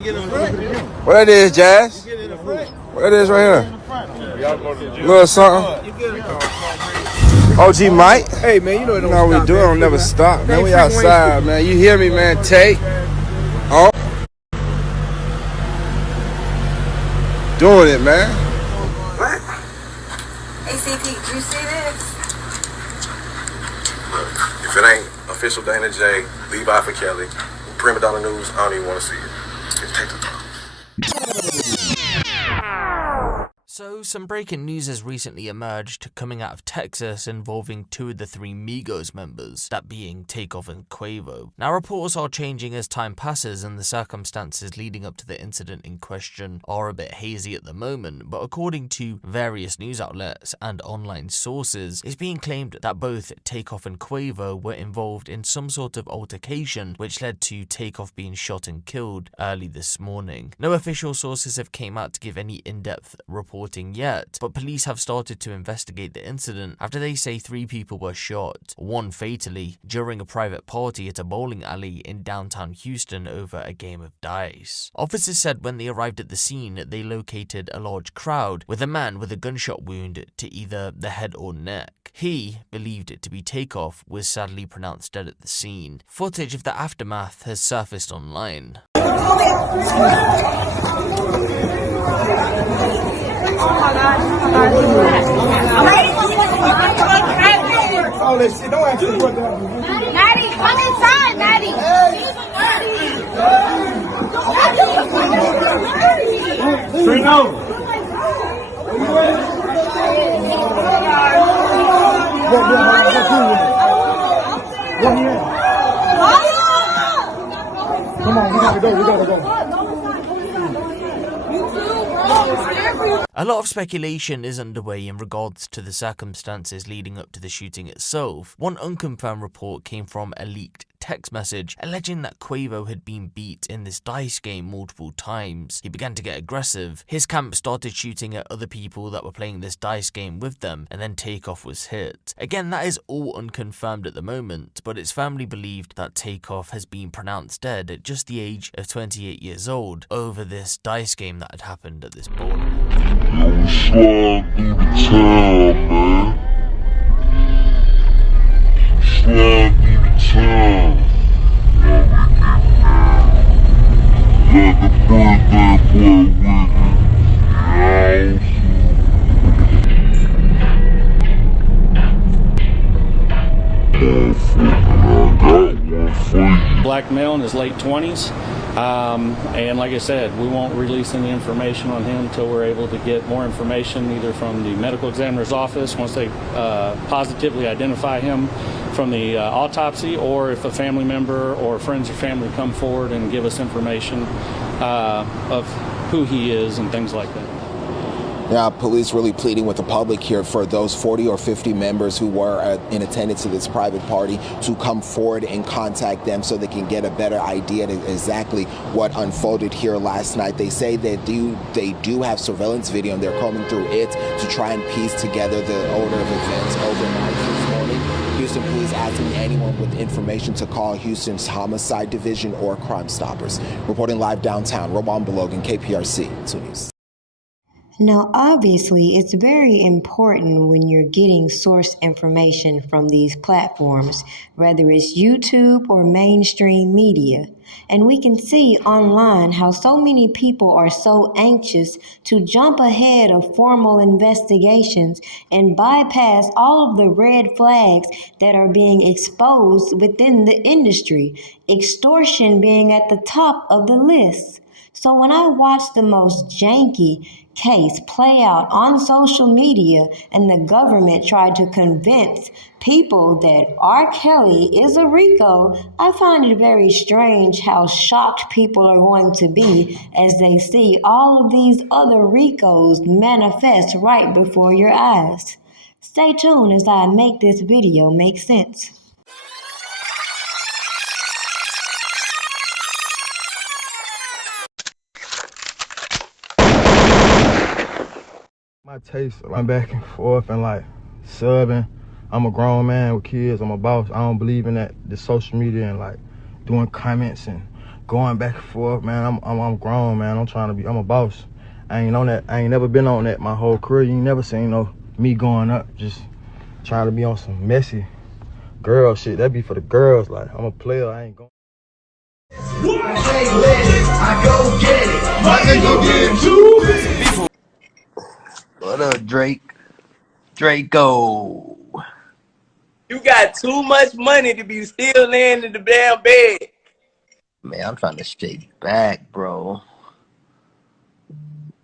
What that is, Jazz? What that is right here? Little something. OG Mike. Hey man, you know it don't stop, we do. It don't never stop, man. We outside, man. You hear me, man? Take. Oh. Doing it, man. What? ACT, did you see this? Look, if it ain't official Dana J, Levi for Kelly, Prima Donna News, I don't even want to see it. Just take the time. So, some breaking news has recently emerged coming out of Texas involving two of the three Migos members, that being Takeoff and Quavo. Now, reports are changing as time passes and the circumstances leading up to the incident in question are a bit hazy at the moment, but according to various news outlets and online sources, it's being claimed that both Takeoff and Quavo were involved in some sort of altercation which led to Takeoff being shot and killed early this morning. No official sources have came out to give any in-depth reporting yet, but police have started to investigate the incident after they say 3 people were shot, one fatally, during a private party at a bowling alley in downtown Houston over a game of dice. Officers said when they arrived at the scene, they located a large crowd with a man with a gunshot wound to either the head or neck. He, believed to be Takeoff, was sadly pronounced dead at the scene. Footage of the aftermath has surfaced online. All that shit, don't ask me what that is. Maddie, come inside, Maddie. Trino. Come on, we gotta go. A lot of speculation is underway in regards to the circumstances leading up to the shooting itself. One unconfirmed report came from a leaked text message alleging that Quavo had been beat in this dice game multiple times. He began to get aggressive. His camp started shooting at other people that were playing this dice game with them, and then Takeoff was hit. Again, that is all unconfirmed at the moment, but it's firmly believed that Takeoff has been pronounced dead at just the age of 28 years old over this dice game that had happened at this bowling alley. Slide through the town, man. Slide through the town. Let the birthday boy with me. Black male in his late 20s. And like I said, we won't release any information on him until we're able to get more information either from the medical examiner's office once they positively identify him from the autopsy, or if a family member or friends or family come forward and give us information of who he is and things like that. Now, police really pleading with the public here for those 40 or 50 members who were in attendance to this private party to come forward and contact them so they can get a better idea of exactly what unfolded here last night. They say that they do have surveillance video and they're combing through it to try and piece together the order of events overnight this morning. Houston police asking anyone with information to call Houston's Homicide Division or Crime Stoppers. Reporting live downtown, Roman Belogan, KPRC 2 News. Now, obviously, it's very important when you're getting source information from these platforms, whether it's YouTube or mainstream media. And we can see online how so many people are so anxious to jump ahead of formal investigations and bypass all of the red flags that are being exposed within the industry, extortion being at the top of the list. So when I watch the most janky case play out on social media and the government tried to convince people that R. Kelly is a RICO, I find it very strange how shocked people are going to be as they see all of these other RICOs manifest right before your eyes. Stay tuned as I make this video make sense. My taste, I'm back and forth and like subbing. I'm a grown man with kids. I'm a boss. I don't believe in that, the social media and like doing comments and going back and forth, man. I'm grown, man. I'm a boss. I ain't on that. I ain't never been on that my whole career. You ain't never seen me going up, just trying to be on some messy girl shit. That be for the girls. Like, I'm a player. I ain't going. I go get it. My nigga get it too. What up, Drake? Draco. You got too much money to be still laying in the damn bed. Man, I'm trying to shake back, bro.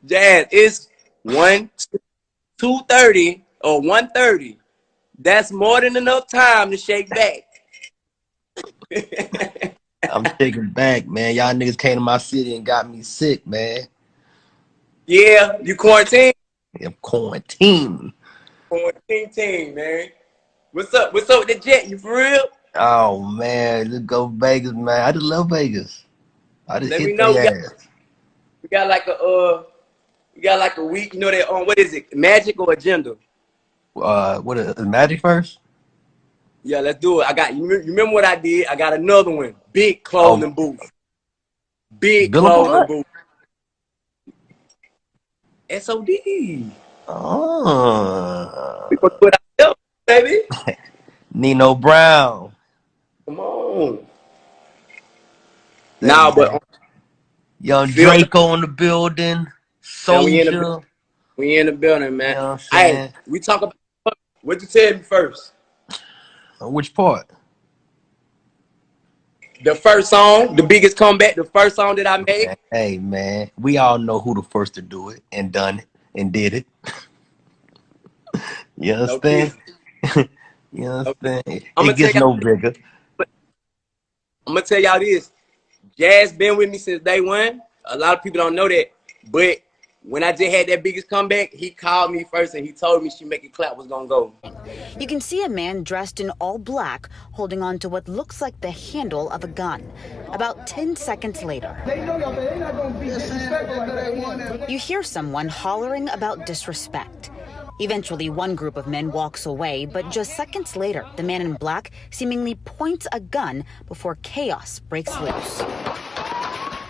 Jazz, it's 2:30 or 1:30. That's more than enough time to shake back. I'm shaking back, man. Y'all niggas came to my city and got me sick, man. Yeah, you quarantined? Yeah, quarantine. Quarantine team, man. What's up? What's up with the jet? You for real? Oh man, let's go Vegas, man. I just love Vegas. I just hit their ass. We got like a week. You know that on what is it? Magic or Agenda? What is Magic first? Yeah, let's do it. You remember what I did? I got another one. Big clothing booth. Big clothing booth. SOD. Oh. We gonna put out, baby. Nino Brown. Come on. Nah, but Young Draco in the building. Soldier. We in the building, man. You know hey, we talk about what you tell me first. Which part? The first song, the biggest comeback, the first song that I made. Hey man, we all know who the first to do it and done it and did it. You understand? You understand? It gets no bigger. I'm gonna tell y'all this. Jazz been with me since day one. A lot of people don't know that, but when I just had that biggest comeback, he called me first and he told me She Make It Clap was gonna go. You can see a man dressed in all black holding on to what looks like the handle of a gun. About 10 seconds later, you hear someone hollering about disrespect. Eventually, one group of men walks away, but just seconds later, the man in black seemingly points a gun before chaos breaks loose.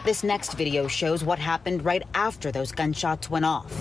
This next video shows what happened right after those gunshots went off.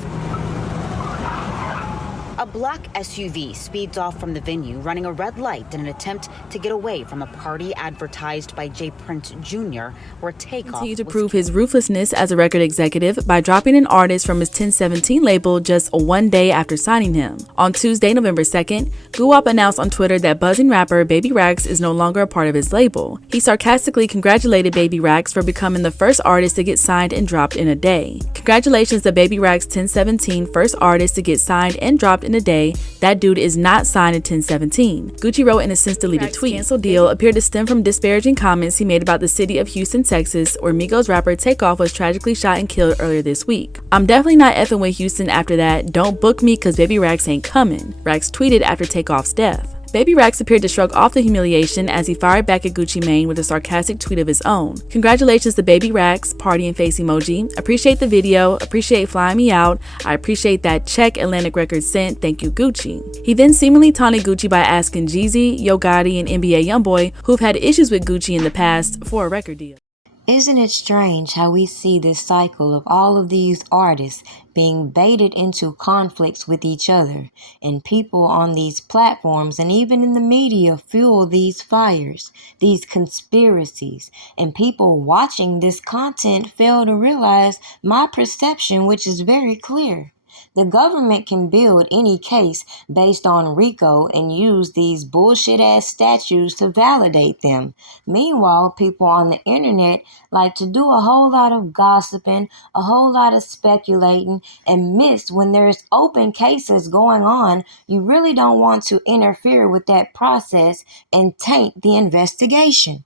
A black SUV speeds off from the venue, running a red light in an attempt to get away from a party advertised by Jay Prince Jr., where takeoff continued to prove his ruthlessness as a record executive by dropping an artist from his 1017 label just 1 day after signing him. On Tuesday, November 2nd, Guwap announced on Twitter that buzzing rapper Baby Rax is no longer a part of his label. He sarcastically congratulated Baby Rax for becoming the first artist to get signed and dropped in a day. Congratulations to Baby Rax 1017, first artist to get signed and dropped in a day. That dude is not signed in 1017. Gucci wrote in a since deleted tweet. Cancel deal appeared to stem from disparaging comments he made about the city of Houston, Texas, where Migos rapper Takeoff was tragically shot and killed earlier this week. I'm definitely not effing with Houston after that. Don't book me cause Baby Rax ain't coming. Rax tweeted after Takeoff's death. Baby Rax appeared to shrug off the humiliation as he fired back at Gucci Mane with a sarcastic tweet of his own. Congratulations to Baby Rax, party and face emoji. Appreciate the video, appreciate flying me out. I appreciate that check Atlantic Records sent, thank you Gucci. He then seemingly taunted Gucci by asking Jeezy, Yo Gotti, and NBA Youngboy, who've had issues with Gucci in the past, for a record deal. Isn't it strange how we see this cycle of all of these artists being baited into conflicts with each other, and people on these platforms and even in the media fuel these fires, these conspiracies, and people watching this content fail to realize my perception, which is very clear. The government can build any case based on RICO and use these bullshit-ass statutes to validate them. Meanwhile, people on the internet like to do a whole lot of gossiping, a whole lot of speculating, and miss when there's open cases going on. You really don't want to interfere with that process and taint the investigation.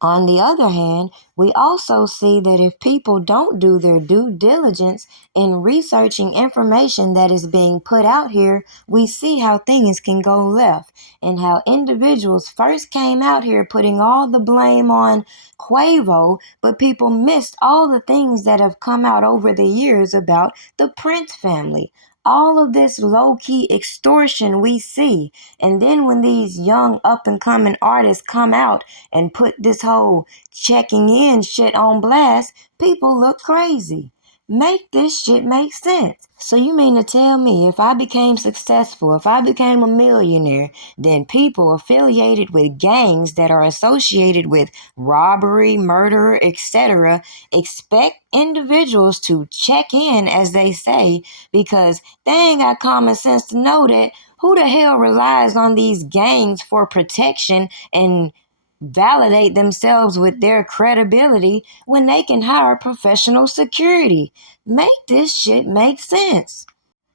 On the other hand, we also see that if people don't do their due diligence in researching information that is being put out here, we see how things can go left and how individuals first came out here putting all the blame on Quavo, but people missed all the things that have come out over the years about the Prince family. All of this low-key extortion we see. And then when these young up-and-coming artists come out and put this whole checking in shit on blast, people look crazy. Make this shit make sense. So you mean to tell me if I became successful, if I became a millionaire, then people affiliated with gangs that are associated with robbery, murder, etc., expect individuals to check in, as they say, because they ain't got common sense to know that who the hell relies on these gangs for protection and validate themselves with their credibility when they can hire professional security? Make this shit make sense.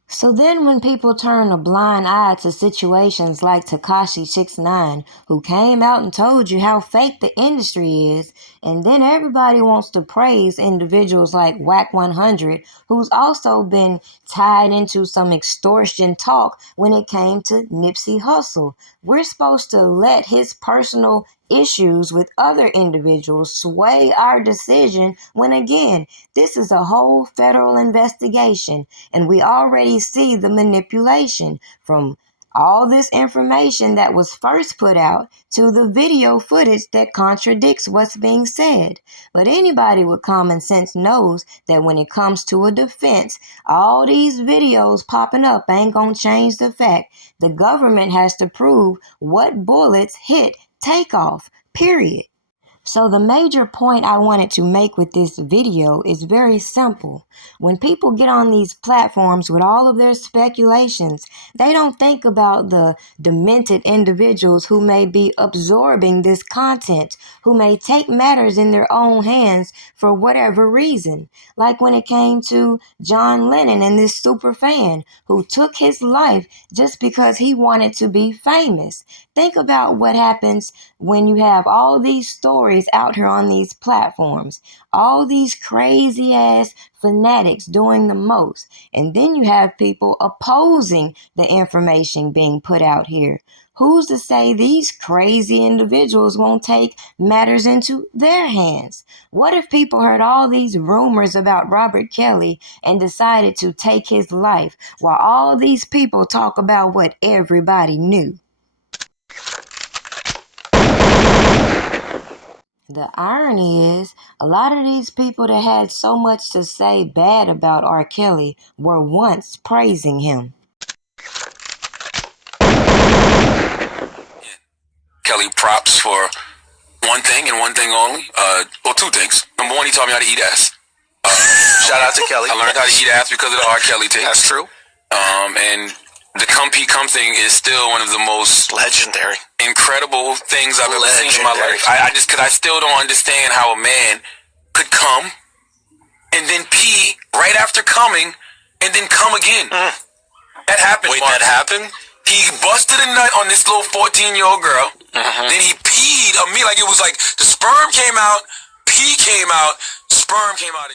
So then when people turn a blind eye to situations like Tekashi 6ix9ine, who came out and told you how fake the industry is, and then everybody wants to praise individuals like Wack 100, who's also been tied into some extortion talk when it came to Nipsey Hussle. We're supposed to let his personal issues with other individuals sway our decision when, again, this is a whole federal investigation, and we already see the manipulation from all this information that was first put out to the video footage that contradicts what's being said. But anybody with common sense knows that when it comes to a defense, all these videos popping up ain't gonna change the fact the government has to prove what bullets hit Takeoff, period. So the major point I wanted to make with this video is very simple. When people get on these platforms with all of their speculations, they don't think about the demented individuals who may be absorbing this content, who may take matters in their own hands for whatever reason. Like when it came to John Lennon and this super fan who took his life just because he wanted to be famous. Think about what happens when you have all these stories out here on these platforms, all these crazy ass fanatics doing the most, and then you have people opposing the information being put out here. Who's to say these crazy individuals won't take matters into their hands? What if people heard all these rumors about Robert Kelly and decided to take his life while all these people talk about what everybody knew? The irony is, a lot of these people that had so much to say bad about R. Kelly were once praising him. Kelly props for one thing and one thing only. Well, two things. Number one, he taught me how to eat ass. Shout out to Kelly. I learned how to eat ass because of the R. Kelly tape. That's true. And the Come Pee Come thing is still one of the most legendary, incredible things I've ever seen in my life. I just, because I still don't understand how a man could come and then pee right after coming and then come again. That happened. Wait, that happened? He busted a nut on this little 14-year-old girl. Then he peed on me like it was like the sperm came out, pee came out, sperm came out.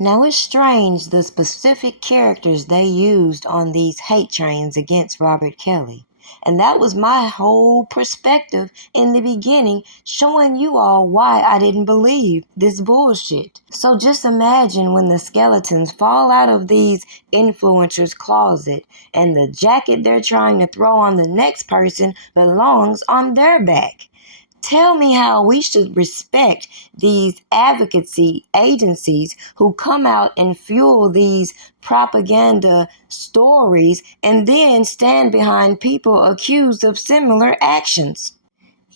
Now it's strange the specific characters they used on these hate trains against Robert Kelly. And that was my whole perspective in the beginning, showing you all why I didn't believe this bullshit. So just imagine when the skeletons fall out of these influencers' closet and the jacket they're trying to throw on the next person belongs on their back. Tell me how we should respect these advocacy agencies who come out and fuel these propaganda stories and then stand behind people accused of similar actions.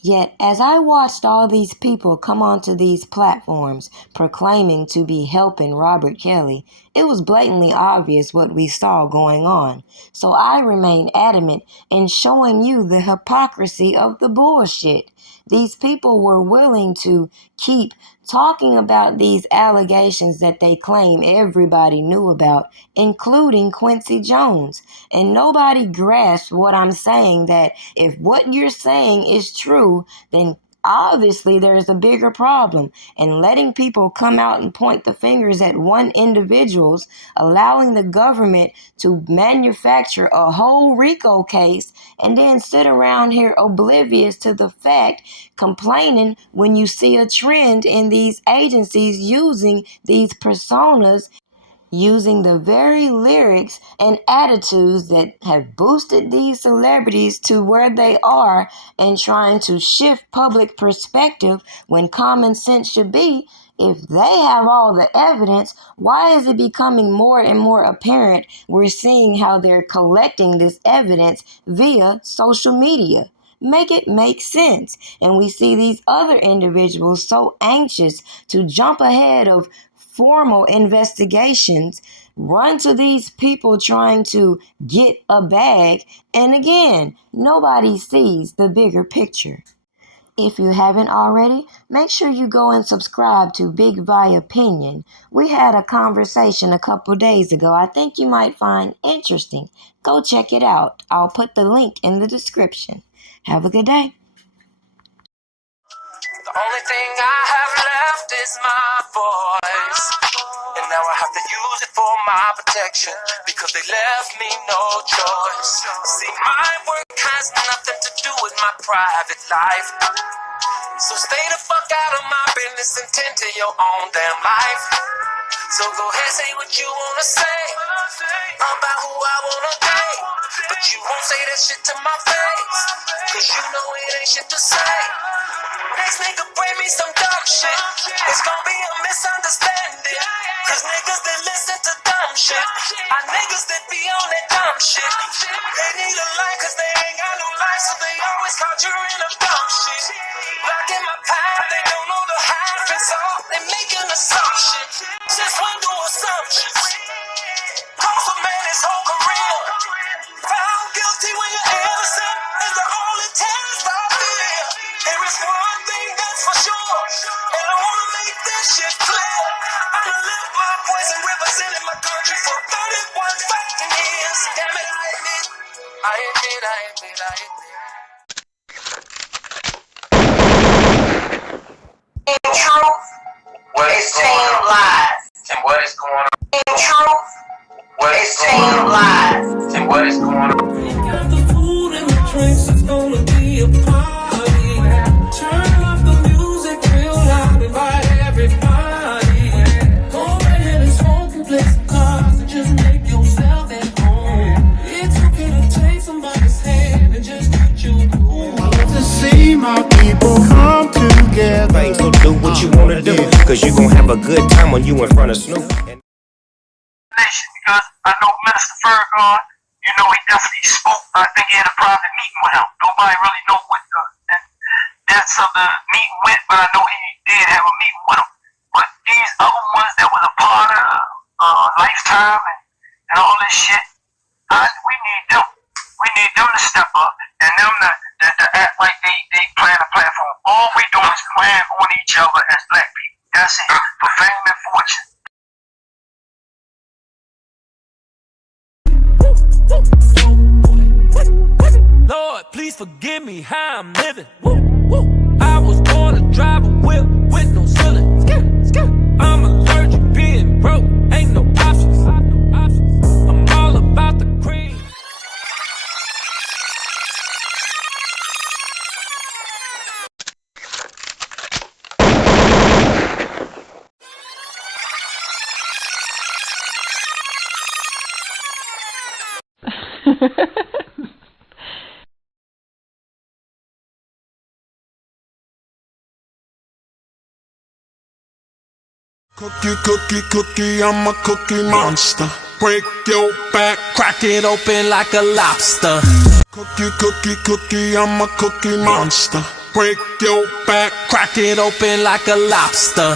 Yet, as I watched all these people come onto these platforms proclaiming to be helping Robert Kelly, it was blatantly obvious what we saw going on. So I remain adamant in showing you the hypocrisy of the bullshit. These people were willing to keep talking about these allegations that they claim everybody knew about, including Quincy Jones. And nobody grasped what I'm saying, that if what you're saying is true, then obviously there's a bigger problem. And letting people come out and point the fingers at one individual's, allowing the government to manufacture a whole RICO case and then sit around here oblivious to the fact, complaining when you see a trend in these agencies using these personas using the very lyrics and attitudes that have boosted these celebrities to where they are and trying to shift public perspective when common sense should be, if they have all the evidence, why is it becoming more and more apparent we're seeing how they're collecting this evidence via social media? Make it make sense. And we see these other individuals so anxious to jump ahead of formal investigations, run to these people trying to get a bag, and again, nobody sees the bigger picture. If you haven't already, make sure you go and subscribe to Big Vi Opinion. We had a conversation a couple days ago I think you might find interesting. Go check it out. I'll put the link in the description. Have a good day. The only thing I have left is my voice, and now I have to use it for my protection because they left me no choice. See, my work has nothing to do with my private life, so stay the fuck out of my business and tend to your own damn life. So go ahead, say what you wanna say about who I wanna date, but you won't say that shit to my face, cause you know it ain't shit to say. Next nigga bring me some dumb shit, it's gonna be a misunderstanding, cause niggas that listen to dumb shit are niggas that be on that dumb shit. They need a life cause they ain't got no life, so they always conjuring up dumb shit. Blocking my path, they don't know the half, and so they making assumptions. Just one do assumptions. Cost a man his whole career. Found guilty when you're innocent is the only test I fear. There is one thing that's for sure, and I wanna make this shit clear. I done lived my voice and represented my country for 31 fucking years. Damn it, I admit. In truth, it's team lies. And what is going on? In truth, it's team lies. And what is going on? Got the food and the drinks, it's gonna be a party. Turn up the music real loud, invite everybody. Go ahead and smoke and play some cards and just make yourself at home. It's okay to take somebody's hand and just get you cool. I love to see my people come together. So do what you wanna do, cause you gon' have a good time when you in front of Snoop. Because I know Minister Ferguson, you know, he definitely spoke. I think he had a private meeting with him. Nobody really know what the depths of the meeting went, but I know he did have a meeting with him. But these other ones that was a part of Lifetime and all this shit, we need them. We need them to step up and them to act like they plan a platform. All we do is plan on each other as black people. That's it. For fame and fortune. Lord, please forgive me how I'm living. I was born to drive a whip with no ceiling. I'm allergic, being broke, ain't no options. I'm all about the cream. Cookie, cookie, cookie, I'm a cookie monster. Break your back, crack it open like a lobster. Cookie, cookie, cookie, I'm a cookie monster. Break your back, crack it open like a lobster.